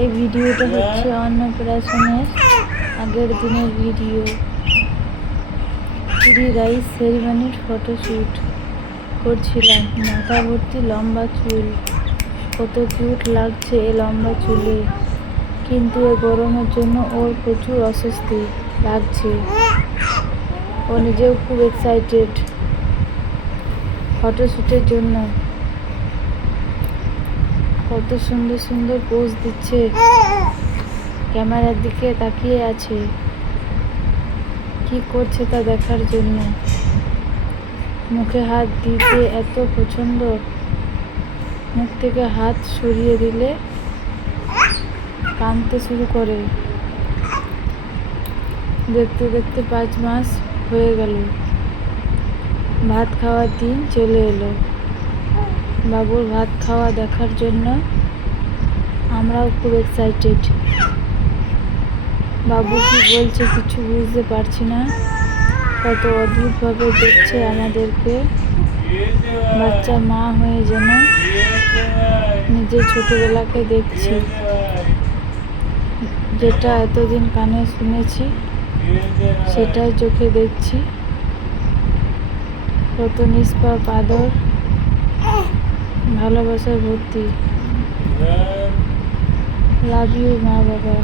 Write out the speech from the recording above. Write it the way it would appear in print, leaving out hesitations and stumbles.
এই ভিডিওটা হচ্ছে অন্নপ্রাশনের আগের দিনের ভিডিও। প্রি রাইস সেরিমনির ফটোশ্যুট করছিলাম। মাথা ভর্তি লম্বা চুল, কত কিউট লাগছে এই লম্বা চুলে, কিন্তু এই গরমের জন্য ওর প্রচুর অস্বস্তি লাগছে। ও নিজেও খুব এক্সাইটেড ফটোশ্যুটের জন্য। কত সুন্দর সুন্দর পোজ দিচ্ছে, ক্যামেরার দিকে তাকিয়ে আছে, কি করছে তা দেখার জন্য। মুখে হাত দিতে এত পছন্দ, মুখ থেকে হাত সরিয়ে দিলে কাঁদতে শুরু করে। দেখতে দেখতে 5 মাস হয়ে গেল। ভাত খাওয়ার দিন চলে এলো। বাবুর ভাত খাওয়া দেখার জন্য আমরাও খুব এক্সাইটেড। বাবু কি বলছে কিছু বুঝতে পারছি না, কত অদ্ভুতভাবে দেখছে আমাদেরকে। বাচ্চা মা হয়ে যেন নিজের ছোটবেলাকে দেখছি, যেটা এতদিন কানে শুনেছি সেটাই চোখে দেখছি। কত নিষ্পাপ আদর, ভালোবাসার ভর্তি। লাভ ইউ মা বাবা।